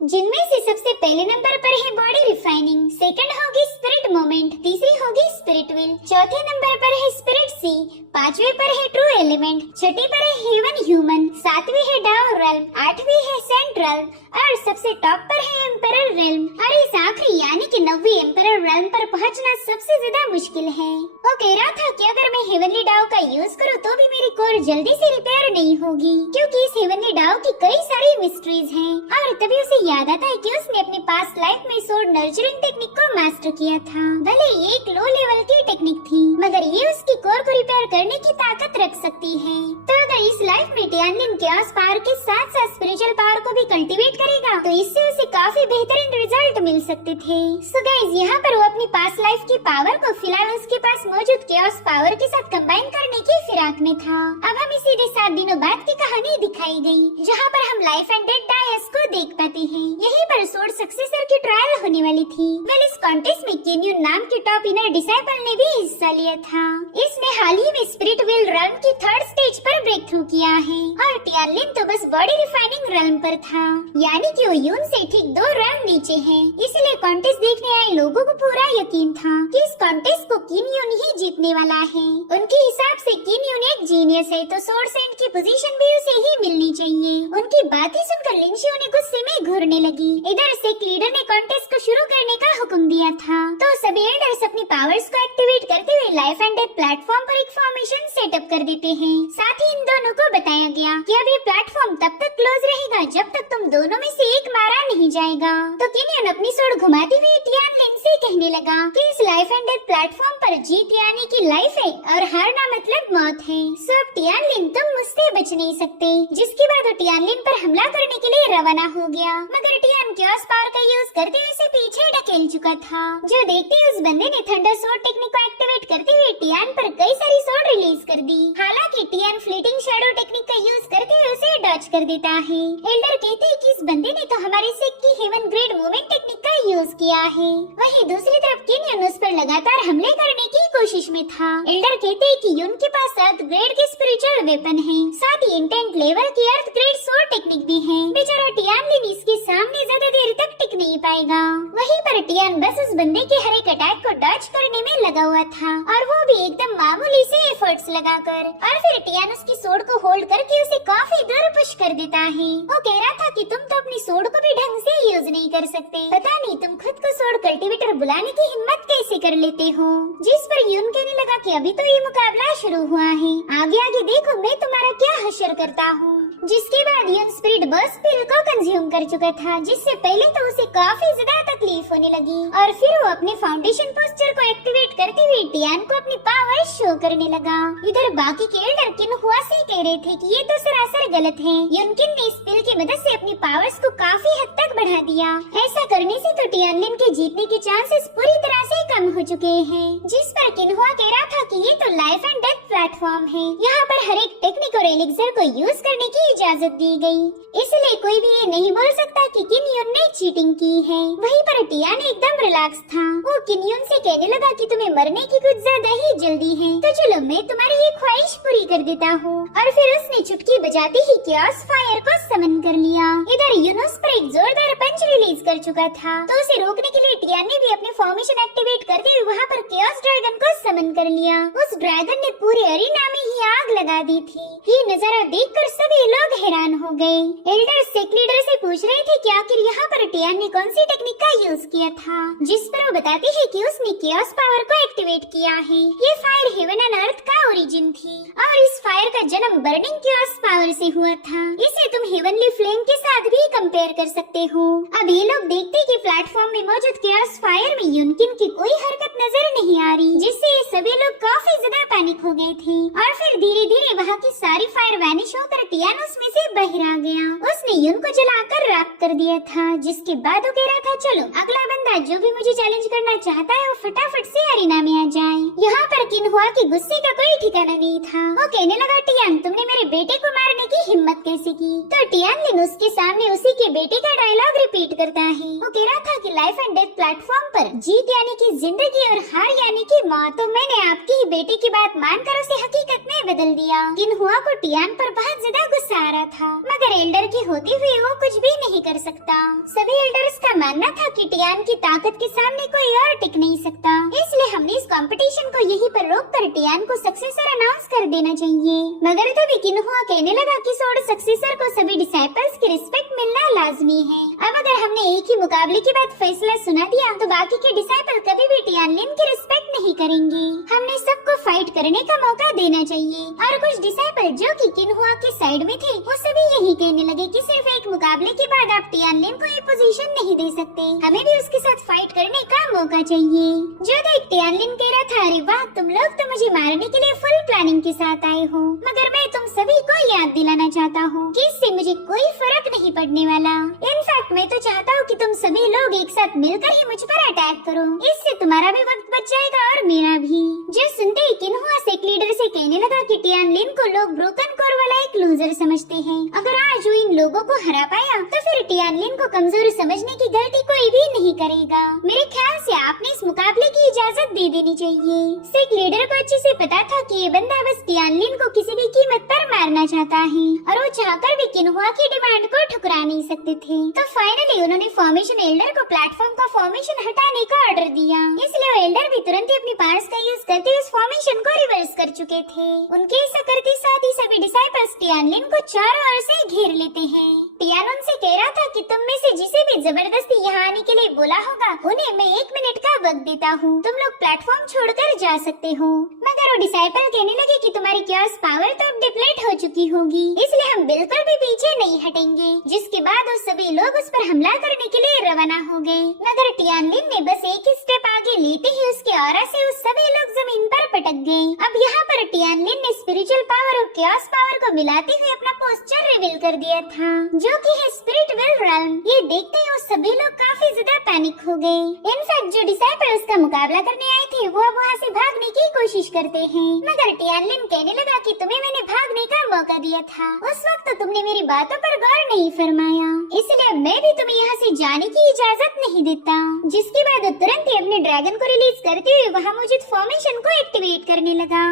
जिनमें से सबसे पहले नंबर पर है बॉडी रिफाइनिंग, सेकंड होगी स्पिरिट मोमेंट, तीसरी होगी स्पिरिट विल, चौथे नंबर पर है स्पिरिट सी, पांचवे पर है ट्रू एलिमेंट, छठी पर है हेवन ह्यूमन, सातवीं है डाओ रेल्म, आठवीं है सेंट्रल, और सबसे टॉप पर है एम्परर रेल्म। और इस आखिरी यानी कि 9वीं एम्परर रेल्म पर पहुंचना सबसे ज्यादा मुश्किल है। वो कह रहा था कि अगर मैं हेवनली डाओ का यूज करूँ तो भी मेरी कोर जल्दी से रिपेयर नहीं होगी, क्योंकि इस हेवनली डाओ की कई सारी मिस्ट्रीज हैं। और तभी उसे याद आता है कि उसने अपनी पास्ट लाइफ में सोर्ड नर्चरिंग टेक्निक को मास्टर किया था। भले ये एक लो लेवल की टेक्निक थी, मगर ये उसकी कोर को रिपेयर करने की ताकत रख सकती है। तो अगर इस लाइफ में टियानलिन कियास पावर के साथ साथ स्पिरिचुअल पावर को भी कल्टीवेट करेगा, तो इससे उसे काफी बेहतरीन रिजल्ट मिल सकते थे। सो गाइस, यहाँ पर वो अपनी पास्ट लाइफ की पावर को फिलहाल उसके पास मौजूद कियास पावर के साथ कंबाइन करने की फिराक में था। अब हमें सीधे 7 दिनों बाद की कहानी दिखाई गई, जहाँ पर हम लाइफ एंड डेथ डायस को देख पाते हैं। यहीं पर सोर्ड सक्सेसर की ट्रायल होने वाली थी। वेल इस कॉन्टेस्ट में केन्यून नाम के टॉप इनर डिसाइपल ने भी हिस्सा लिया था। इसने हाल ही में स्पिरिट विल रेल्म की 3rd स्टेज पर ब्रेक थ्रू किया है, और टियानलिन तो बस बॉडी रिफाइनिंग रेल्म पर था, यानी कि वो यून से ठीक 2 रेल्म नीचे है। इसलिए कॉन्टेस्ट देखने आए लोगों को पूरा यकीन था कि इस कॉन्टेस्ट को किन्यून ही जीतने वाला है। उनके हिसाब से किन्यून एक जीनियस है, तो सोर्ड सेंट की पोजीशन भी उसे ही मिलनी चाहिए। उनकी बातें सुनकर लिंशी उन्हें गुस्से में घूरने लगी। इधर से लीडर ने कॉन्टेस्ट को शुरू करने का हुक्म दिया था, तो सभी एल्डर्स अपनी पावर्स को एक्टिवेट करते हुए लाइफ एंड डेथ प्लेटफॉर्म पर एक फॉर्मेशन सेटअप कर देते हैं। साथ ही इन दोनों को बताया गया कि अब ये प्लेटफॉर्म तब तक क्लोज रहेगा जब तक तुम दोनों में से एक मारा नहीं जाएगा। तो किन्यून अपनी सोड घुमाती हुई टियानलिन से कहने लगा कि इस लाइफ एंड डेथ प्लेटफॉर्म पर जीत यानी कि लाइफ है और हारना मतलब मौत है। सो अब टियानलिन तुम मुझसे बच नहीं सकते। जिसके बाद वो टियानलिन पर हमला करने के लिए रवाना हो गया, मगर टियान कियास पावर का यूज करते हुए उसे पीछे ढकेल चुका था। जो देखते ही उस बंदे ने थंडर सोर्ड टेक्निक को एक्टिवेट करते हुए टियान पर कई सारी सोर्ड रिलीज कर दी। हालांकि टियान फ्लीटिंग शैडो टेक्निक का यूज करते हुए उसे डॉज कर देता है। एल्डर कहते हैं कि इस बंदे ने तो हमारे सेक की हेवन ग्रेड मूवमेंट टेक्निक का यूज किया है। वहीं दूसरी तरफ किन उस पर लगातार हमले करने की कोशिश में था। एल्डर कहते हैं कि यून के पास अर्थ ग्रेड के स्पिरिचुअल वेपन है, साथ ही इंटेंट लेवल की अर्थ ग्रेड सोर्ड टेक्निक भी है। बेचारा टियानलिन इसके सामने ज्यादा देर तक टिक नहीं पाएगा। वहीं पर टियान बस उस बंदे के हर एक अटैक को डॉज करने में लगा हुआ था, और वो भी एकदम मामूली से एफर्ट्स लगाकर। और फिर टियान उसकी सोर्ड को होल्ड करके उसे काफी दूर पुश कर देता है। वो कह रहा था कि तुम तो अपनी सोर्ड को भी ढंग से यूज नहीं कर सकते, पता नहीं तुम खुद को सोर्ड कल्टीवेटर बुलाने की हिम्मत कैसे कर लेते हो। जिस पर यून कहने लगा कि अभी तो ये मुकाबला शुरू हुआ है, आगे आगे देखो मैं तुम्हारा क्या हश्र करता हूँ। जिसके बाद यून स्पिरिट बर्स्ट पिल को कंज्यूम कर चुका था, जिससे पहले तो उसे काफी ज्यादा तकलीफ होने लगी, और फिर वो अपने फाउंडेशन पोस्चर को एक्टिवेट करते हुए टियान को अपनी पावर शो करने लगा। इधर बाकी के एल्डर किन्हुआ से कह रहे थे कि ये तो सरासर गलत है। युनकिन ने इस पिल की मदद से अपनी पावर्स को काफी हद तक बढ़ा दिया। ऐसा करने से तो टियानलिन के जीतने के चांसेस पूरी तरह से कम हो चुके हैं। जिस पर किन्हुआ कह रहा था कि ये तो लाइफ एंड डेथ प्लेटफॉर्म है, यहाँ पर हर एक टेक्निक और एलिक्सर को यूज करने की इजाजत दी गई, इसलिए कोई भी ये नहीं बोल सकता कि किन युन ने चीटिंग की है। वहीं पर टियान एकदम रिलैक्स था। वो किन युन से कहने लगा कि तुम्हें मरने की कुछ ज्यादा ही जल्दी है, तो चलो मैं तुम्हारी ये ख्वाहिश पूरी कर देता हूँ। और फिर उसने चुटकी बजाते ही chaos फायर को समन कर लिया। इधर यूनुस पर एक जोरदार पंच रिलीज कर चुका था, तो उसे रोकने के लिए टियान ने भी अपने फॉर्मेशन एक्टिवेट करते हुए वहाँ पर chaos ड्रैगन को समन कर लिया। उस ड्रैगन ने पूरे अरीना में ही आग लगा दी थी। ये नजारा देखकर सभी लोग हैरान हो गए। एल्डर सेक लीडर से पूछ रहे थे कि आखिर यहाँ पर टियान ने कौन सी टेक्निक का यूज किया था, जिस पर वो बताते हैं कि उसने chaos पावर को एक्टिवेट किया है। ये फायर हेवन एंड अर्थ का ओरिजिन थी, और इस फायर का जन्म बर्निंग chaos पावर से हुआ था। इसे तुम हेवनली फ्लेम के साथ भी कंपेयर कर सकते हो। अब ये लोग देखते कि प्लेटफॉर्म में मौजूद chaos फायर में युनकिन की कोई हरकत नजर नहीं आ रही, जिससे ये सभी लोग काफी ज्यादा पैनिक हो गए थे। और फिर धीरे धीरे वहाँ की सारी फायर वैनिश होकर टियान उसमें से बाहर आ गया। उसने युन को जलाकर राख कर दिया था, जिसके बाद वो कह रहा था चलो अगला बंदा जो भी मुझे चैलेंज करना चाहता है वो फटाफट से अरीना में आ जाए। यहाँ पर किन्हुआ के गुस्से का कोई ठिकाना नहीं था। वो कहने लगा टियान तुमने मेरे बेटे को मारने की हिम्मत कैसे की। तो टियानलिन उसके सामने उसी के बेटे का डायलॉग रिपीट करता है। वो कह रहा था कि लाइफ एंड डेथ प्लेटफॉर्म पर जीत यानी की जिंदगी और हार यानी की मौत, तो मैंने आपकी ही बेटे की बात मानकर उसे हकीकत में बदल दिया। किन्हुआ को टियान पर बहुत ज्यादा गुस्सा आ रहा था, मगर एल्डर के होते हुए वो कुछ भी नहीं कर सकता। सभी एल्डर्स का मानना था कि टियान की ताकत के सामने कोई और टिक नहीं सकता, इसलिए हमने इस कंपटीशन को यहीं पर रोककर टियान को सक्सेसर अनाउंस कर देना चाहिए। मगर तभी किन्हुआ कहने लगा कि सोर्ड सक्सेसर को सभी डिसाइपल्स की रिस्पेक्ट मिलना लाजमी है। अब अगर हमने एक ही मुकाबले के बाद फैसला सुना दिया तो बाकी के डिसाइपल कभी भी टियानलिन की रिस्पेक्ट नहीं करेंगे। हमने सबको फाइट करने का मौका देना चाहिए। और कुछ डिसाइपल जो कि किन्हुआ के साइड में थे वो सभी यही कहने लगे कि सिर्फ एक मुकाबले के बाद आप टियानलिन को ये पोजीशन नहीं दे सकते, हमें भी उसके साथ फाइट करने का मौका चाहिए। जो देख टियानलिन कह रहा था अरे वाह तुम लोग तो मुझे मारने के लिए फुल प्लानिंग के साथ आए हो, मगर मैं तुम सभी को याद दिलाना चाहता हूँ कि इससे मुझे कोई फर्क नहीं पड़ने वाला। इनफैक्ट मैं तो चाहता हूँ कि तुम सभी लोग एक साथ मिलकर ही मुझ पर अटैक करो, इससे तुम्हारा भी वक्त बच जाएगा और मेरा भी। जो सुनते ही किन्हुआ सेक लीडर से कहने लगा कि टियानलिन को लोग ब्रोकन कोर वाला एक लूजर समझते हैं, अगर आज वो इन लोगों को हरा पाया तो फिर टियानलिन को कमजोर समझने की गलती कोई भी नहीं करेगा। मेरे ख्याल से आपने इस मुकाबले की इजाजत दे देनी चाहिए। सेक लीडर को अच्छे से पता था कि ये बंदा बस टियानलिन को किसी भी कीमत पर मारना चाहता है, और वो चाहकर भी किन्हुआ की डिमांड को ठुकरा नहीं सकते थे। तो फाइनली उन्होंने फॉर्मेशन एल्डर को प्लेटफॉर्म का फॉर्मेशन हटाने का ऑर्डर दिया, इसलिए वो एल्डर भी तुरंत ही अपनी पावर्स का यूज करके उस फॉर्मेशन को रिवर्स कर चुके थे। उनके ऐसा करते साथ ही सभी डिसाइपल्स टियानलिन को चारों ओर से घेर लेते हैं। टियान उनसे कह रहा था कि तुम में से जिसे भी जबरदस्ती यहाँ आने के लिए बोला होगा उन्हें मैं 1 मिनट का वक्त देता हूँ, तुम लोग प्लेटफॉर्म छोड़कर जा सकते हो। मगर वो डिसाइपल कहने लगे कि तुम्हारी chaos पावर तो अब डिप्लीट हो चुकी होगी, इसलिए हम बिल्कुल भी पीछे नहीं हटेंगे। जिसके बाद वो सभी लोग उस पर हमला करने करने के लिए रवाना हो गए। मगर टियानलिन ने बस एक ही स्टेप आगे लेते ही उसके ऑरा से उस सभी लोग जमीन पर पटक गए। अब यहाँ पर टियानलिन ने स्पिरिचुअल पावर और chaos पावर को मिलाते हुए अपना पोस्चर रिवील कर दिया था, जो कि है स्पिरिट वर्ल्ड realm। ये देखते ही वो सभी लोग काफी ज्यादा पैनिक हो गए। इनफैक्ट जो डिसाइपल उसका मुकाबला करने आए थे वो अब वहाँ से भागने की कोशिश करते हैं, मगर टियानलिन कहने लगा कि तुम्हें मैंने भागने का मौका दिया था, उस वक्त तो तुमने मेरी बातों पर गौर नहीं फरमाया, इसलिए मैं भी तुम्हें यहाँ से जाने की इजाजत नहीं देता। जिसके बाद वो तुरंत ही अपने ड्रैगन को रिलीज करते हुए वहाँ मौजूद फॉर्मेशन को एक्टिवेट करने लगा।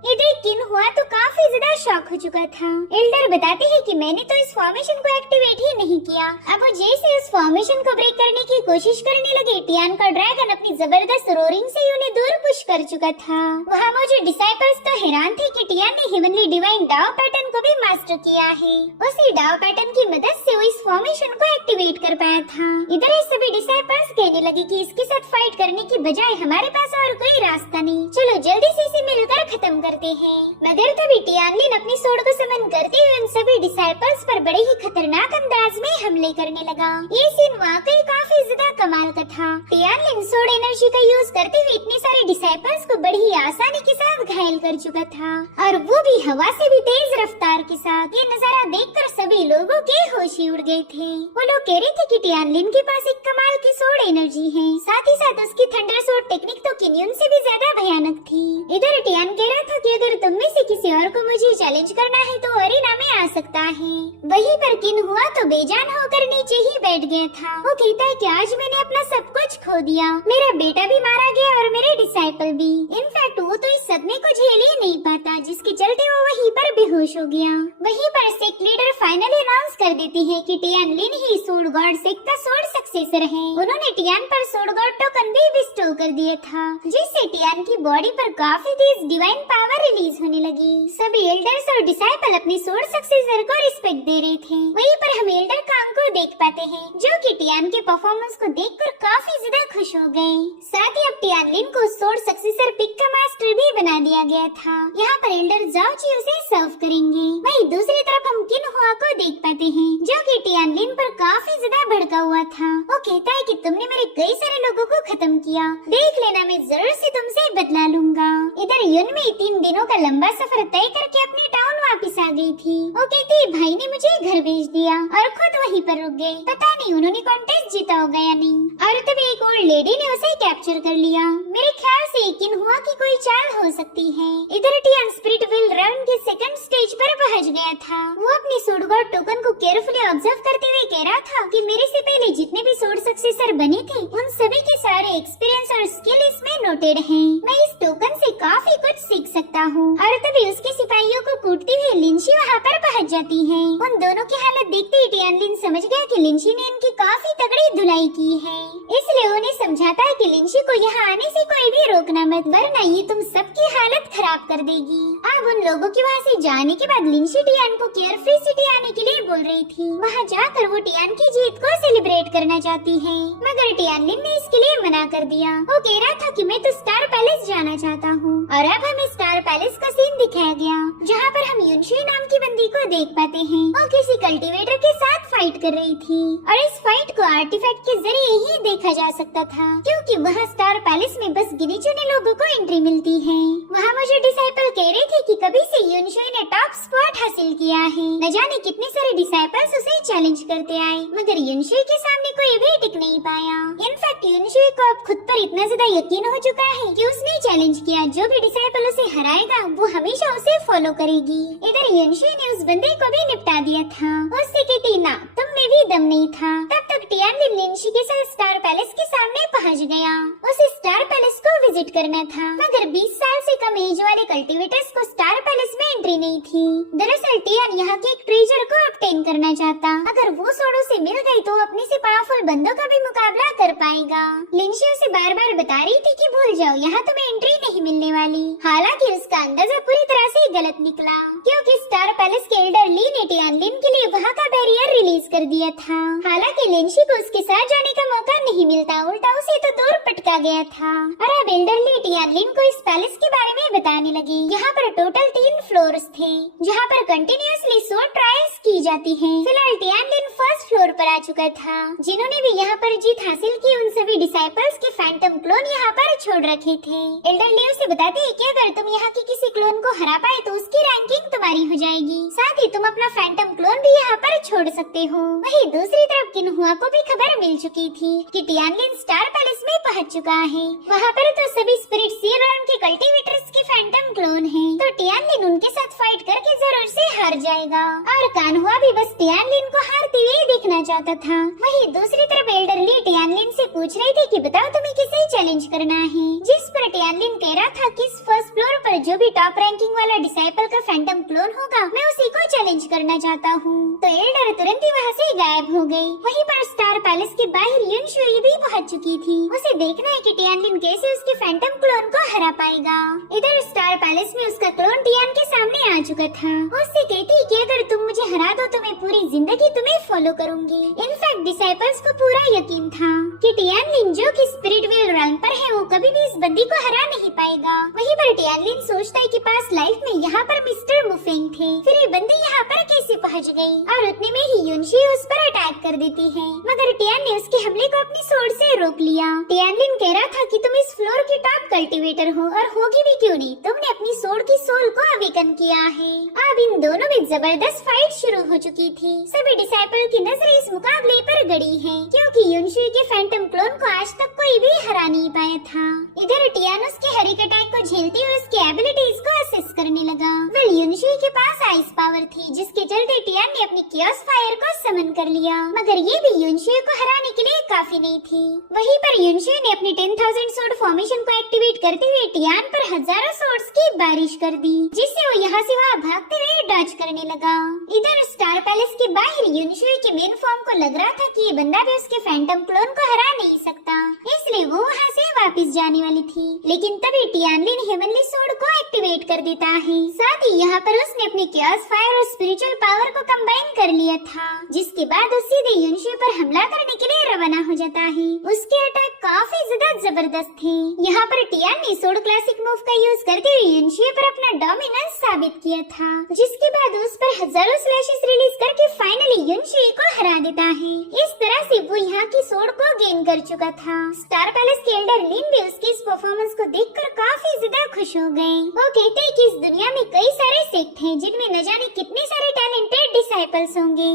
ये देख किन हुआ तो काफी ज्यादा शॉक हो चुका था। एल्डर बताते हैं कि मैंने तो इस फॉर्मेशन को एक्टिवेट ही नहीं किया। अब वो जैसे उस फॉर्मेशन को ब्रेक करने की कोशिश करने लगे, टियान का ड्रैगन अपनी जबरदस्त रोरिंग से उन्हें दूर पुश कर चुका था। वहाँ मौजूद डिसाइपल्स तो हैरान थे कि टियान ने हेवनली डिवाइन डाव पैटर्न को भी मास्टर किया है। उसी डाव पैटर्न की मदद से वो इस फॉर्मेशन को एक्टिवेट कर पाया था। इधर ही सभी डिसाइपल्स कहने लगे कि इसके साथ फाइट करने की बजाय हमारे पास और कोई रास्ता नहीं, चलो जल्दी से इसे मिलकर खत्म करते हैं। मगर तभी टियानलिन अपनी सोड को समन करते हुए उन सभी डिसाइपल्स पर बड़े ही खतरनाक अंदाज में हमले करने लगा। ये सीन वाकई काफी ज्यादा कमाल का था। टियानलिन सोड एनर्जी का यूज करते हुए इतने सारे डिसाइपल्स को बड़ी ही आसानी के साथ घायल कर चुका था, और वो भी हवा से भी तेज रफ्तार के साथ। ये नजारा देखकर सभी लोगों के होश ही उड़ गए थे। वो लोग कह रहे थे कि टियानलिन के पास एक कमाल की सोड एनर्जी है, साथ ही साथ उसकी थंडर सोड टेक्निक तो किन्यून से भी ज्यादा भयानक थी। इधर टियान कह रहा था कि अगर तुम में से किसी और को मुझे चैलेंज करना है तो अरीना में आ सकता है। वहीं पर किन हुआ तो बेजान होकर नीचे ही बैठ गया था। वो कहता है कि आज मैंने अपना सब कुछ खो दिया, मेरा बेटा भी मारा गया और मेरे डिसाइपल भी। इनफैक्ट वो तो इस सदमे को झेल ही नहीं पाता, जिसके चलते वो वहीं पर बेहोश हो गया। वहीं पर सेक्ट लीडर फाइनली अनाउंस कर देती है कि टियानलिन ही सोड गॉड सेक्ट का सोड सक्सेसर है। उन्होंने टियान पर सोड गॉड टोकन भी बिस्टो कर दिया था, जिससे टियान की बॉडी पर काफी तेज डिवाइन पावर रिलीज होने लगी। सभी एल्डर्स और डिसाइपल अपने सोड सक्सेसर को रिस्पेक्ट दे रहे थे। वहीं पर हम एल्डर कांग को देख पाते हैं, जो कि टियान के परफॉर्मेंस को देखकर काफी ज्यादा खुश हो गए। साथ ही अब टियानलिन को सोड सक्सेसर पिक का मास्टर भी बना दिया गया था। यहाँ पर एल्डर जाओची उसे सर्व करेंगे। वहीं दूसरी तरफ हम किन हुआ को देख पाते हैं, जो कि टियानलिन पर काफी ज्यादा भड़का हुआ था। वो कहता है कि तुमने मेरे कई सारे लोगों को खत्म किया, देख लेना मैं जरूर से तुमसे बदला लूंगा। इधर युन में 3 दिनों का लंबा सफर तय करके अपने टाउन वापस आ गई थी। वो कहती है भाई ने मुझे घर भेज दिया और खुद वहीं पर रुक गए। पता नहीं उन्होंने कॉन्टेस्ट जीता होगा या नहीं। और तभी एक ओल्ड लेडी ने उसे कैप्चर कर लिया। मेरे ख्याल से किन हुआ की कोई चाल हो सकती है। इधर टियान स्पिरिट वर्ल्ड राउंड के सेकंड स्टेज पर पहुंच गया था। वो अपनी सोड गॉड टोकन को केयरफुली ऑब्जर्व करते हुए कह रहा था कि मेरे से पहले जितने भी सोड सक्सेसर बने थे उन सभी के सारे एक्सपीरियंस और स्किल इसमें नोटेड हैं। मैं इस टोकन से काफी कुछ सीख सकता हूँ। और तभी उसके सिपाहियों को कूटते हुए लिंशी वहाँ पर पहुँच जाती है। उन दोनों की हालत देखते ही टियानलिन समझ गया कि लिंशी ने इनकी काफी तगड़ी धुलाई की है, इसलिए उन्हें समझाता है कि लिंशी को यहाँ आने से कोई भी रोकना मत, वरना ये तुम सबकी हालत खराब कर देगी। अब उन लोगों के वहाँ से जाने के बाद लिंशी टियान को केयरफ्री सिटी आने के लिए बोल रही थी। वहाँ जाकर वो टियान की जीत को सेलिब्रेट करना चाहती है, मगर टियानलिन ने इसके लिए मना कर दिया। वो कह रहा था कि मैं तो स्टार पैलेस जाना चाहता हूँ। और अब हमें स्टार पैलेस का सीन दिखाया गया, जहाँ पर हम युनशी नाम की बंदी को देख पाते हैं। वो किसी कल्टीवेटर के साथ फाइट कर रही थी, और इस फाइट को आर्टिफैक्ट के जरिए ही देखा जा सकता था, क्योंकि वहाँ स्टार पैलेस में बस गिने चुने लोगों को एंट्री मिलती है। वहाँ मुझे डिसाइपल कह रहे थे कि कभी से युनशी ने टॉप स्पॉट हासिल किया है। न जाने कितने सारे डिसाइपल्स उसे चैलेंज करते आए, मगर युनशी के सामने कोई भी टिक नहीं पाया। इनफैक्ट युनशी को अब खुद पर इतना ज्यादा यकीन हो चुका है कि उसने चैलेंज किया, जो भी डिसाइपल उसे हराएगा वो हमेशा उसे फॉलो करेगी। इधर युनशी ने उस बंदे को भी निपटा दिया था। उससे कहती ना तुम में भी दम नहीं था। तब तक टियानलिन लिंशी के साथ स्टार पैलेस के सामने पहुंच गया। उसे स्टार पैलेस को विजिट करना था, मगर 20 साल से कम एज वाले कल्टीवेटर्स को स्टार पैलेस में एंट्री नहीं थी। दरअसल टियान यहाँ के एक ट्रेजर को ऑब्टेन करना चाहता। अगर वो सोडो से मिल गई तो अपने से पावरफुल बंदों का भी मुकाबला कर पाएगा। लिंशी उसे बार बार बता रही थी कि भूल जाओ, यहाँ तुम्हें एंट्री नहीं मिलने वाली। हालांकि उसका अंदाजा पूरी तरह से गलत निकला, क्योंकि स्टार पैलेस के एल्डर ली ने टियानलिन के लिए वहाँ का बैरियर रिलीज कर दिया था। हालांकि लिंशी को उसके साथ जाने का मौका नहीं मिलता, उल्टा उसे तो दूर पटका गया था। और अब एल्डर ली टियानलिन को इस पैलेस के बारे में बताने लगी। यहाँ पर टोटल 3 फ्लोर्स थे, जहाँ पर कंटिन्यूअसली 100 ट्रायल्स की जाती हैं। फिलहाल टियानलिन फर्स्ट फ्लोर पर आ चुका था। जिन्होंने भी यहाँ पर जीत हासिल की उन सभी डिसाइपल्स के फैंटम क्लोन यहाँ पर छोड़ रखे थे। एल्डर लियो से बताते हैं कि अगर तुम यहाँ के किसी क्लोन को हरा पाए तो उसकी रैंकिंग तुम्हारी हो जाएगी, साथ ही तुम अपना फैंटम क्लोन भी यहाँ पर छोड़ सकते हो। वहीं दूसरी तरफ किन्हुआ को भी खबर मिल चुकी थी कि टियानलिन स्टार पैलेस में पहुँच चुका है। वहाँ पर तो सभी स्पिरिट सीयर और उनके कल्टीवेटर्स के फैंटम क्लोन हैं, तो टियानलिन उनके साथ फाइट करके जरूर से हार जाएगा। और कान्हुआ भी बस टियानलिन को हारते हुए देखना चाहता था। वहीं दूसरी तरफ एल्डर ली टियानलिन से पूछ रही थी कि बताओ तुम्हें किसे चैलेंज करना है, जिस पर टियानलिन कह रहा था कि इस फर्स्ट फ्लोर पर जो भी टॉप रैंकिंग वाला डिसाइपल का फैंटम क्लोन होगा मैं उसी को चैलेंज करना चाहता हूँ। तो एल्डर तुरंत ही वहाँ से गायब हो गई। वहीं पर स्टार पैलेस के बाहर युनशुई भी पहुँच चुकी थी। उसे देखना है कि टियानलिन कैसे उसके फैंटम क्लोन को हरा पाएगा। इधर स्टार पैलेस में उसका क्लोन टियान के सामने आ चुका था। उससे कहती कि अगर तुम मुझे हरा दो तो मैं पूरी जिंदगी तुम्हें फॉलो करूंगी। इनफैक्ट डिसाइपल्स को पूरा यकीन था कि टियानलिन जो कि स्पिरिट वेल रन पर है वो कभी भी इस बंदी को हरा नहीं पाएगा। वहीं पर टियानलिन सोचता है कि पास लाइफ में यहाँ पर मिस्टर मुफेंग थे, फिर ये बंदी यहाँ पर कैसे पहुँच गई, और उतने में ही युनशी उस पर अटैक कर देती है। मगर टियान ने उसके हमले को अपनी सोर्ड से रोक लिया। टियानलिन कह रहा था कि तुम इस फ्लोर की टॉप कल्टीवेटर हो और होगी भी क्यों नहीं, तुमने अपनी सोर्ड की सोल को अवेकन किया है। अब इन दोनों में जबरदस्त फाइट शुरू हो चुकी थी। सभी डिसाइपल की नजरें इस मुकाबले पर गड़ी है, क्योंकि युनशी के फैंटम क्लोन को आज तक कोई भी हरा नहीं पाया था। इधर टियान उसके हरिक अटैक को झेलते हुए उसकी एबिलिटीज को असेस करने लगा। वेल युनशी के पास आइस पावर थी, जिसके चलते टियान ने अपनी कियोस फायर को समन कर लिया, मगर ये भी युनशी को हराने के लिए काफी नहीं थी। वहीं पर युनशी ने अपनी 10,000 सोर्ड फॉर्मेशन को एक्टिवेट करते हुए टियान पर हजारों सोर्ड्स की बारिश कर दी, जिससे वो यहाँ से वहाँ भागते हुए डॉज करने लगा। इधर स्टार पैलेस के बाहर युनशी के मेन फॉर्म को लग रहा था कि ये बंदा भी उसके फैंटम क्लोन को हरा नहीं सकता, इसलिए वो वहाँ से वापस जाने वाली थी। लेकिन तभी टियानलिन हेवनली सोर्ड को एक्टिवेट कर देता है। साथ ही यहाँ पर उसने अपनी कियोस फायर और स्पिरिचुअल पावर को कंबाइन कर लिया था, जिसके बाद वो सीधे युनशी पर हमला करने के लिए रवाना हो जाता है। उसके अटैक काफी ज्यादा जबरदस्त थे। यहाँ पर टियान ने सोर्ड क्लासिक मूव का यूज करके युनशी पर अपना डोमिनेंस साबित किया था, जिसके बाद उस पर हजारों स्लैशेस रिलीज करके फाइनली युनशी को हरा देता है। इस तरह से वो यहाँ की सोर्ड को गेन कर चुका था। स्टार पैलेस के एल्डर लिन भी उसकी इस परफॉर्मेंस को देखकर काफी ज्यादा खुश हो गए। वो कहते हैं कि इस दुनिया में कई सारे सेक्ट हैं जिनमें न जाने कितने सारे टैलेंटेड डिसाइपल्स होंगे।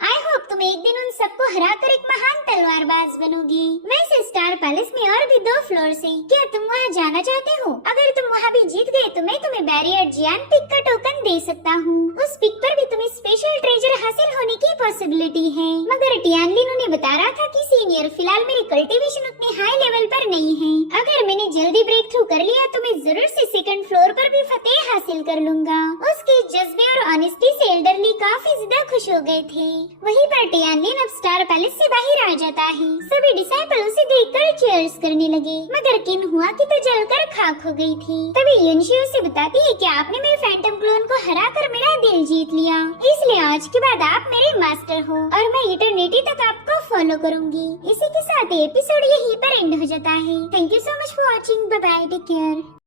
आई होप तुम एक दिन उन सबको हराकर एक महान तलवारबाज बनोगी। वैसे स्टार पैलेस में और भी 2 फ्लोर हैं, क्या तुम वहाँ जाना चाहते हो? अगर तुम वहाँ भी जीत गए तो मैं तुम्हें बैरियर जियान पिक का टोकन दे सकता हूँ। उस पिक पर भी तुम्हें स्पेशल ट्रेजर हासिल होने की पॉसिबिलिटी है। मगर टियानलिन उन्हें बता रहा था कि सीनियर फिलहाल मेरी कल्टीवेशन उतनी हाई लेवल पर नहीं है। अगर मैंने जल्दी ब्रेक थ्रू कर लिया तो मैं जरूर से सेकंड फ्लोर पर भी फतेह हासिल कर लूंगा। उसके जज्बे और ऑनेस्टी से एल्डरली काफी ज्यादा खुश हो गए थे। वहीं पर टियानलिन अब स्टार पैलेस से बाहर आ जाता है। सभी डिसाइपल उसे देखकर चीयर्स करने लगे, मगर किन्हुआ की तो जलकर खाक हो गई थी। तभी युनशी उसे बताती है कि आपने मेरे फैंटम क्लोन को हराकर मेरा दिल जीत लिया, इसलिए आज के बाद आप मेरे मास्टर हो और मैं इटर्निटी तक आपको फॉलो करूंगी। इसी के साथ एपिसोड यहीं पर एंड हो जाता है। Thank you so much for watching. Bye bye, take care.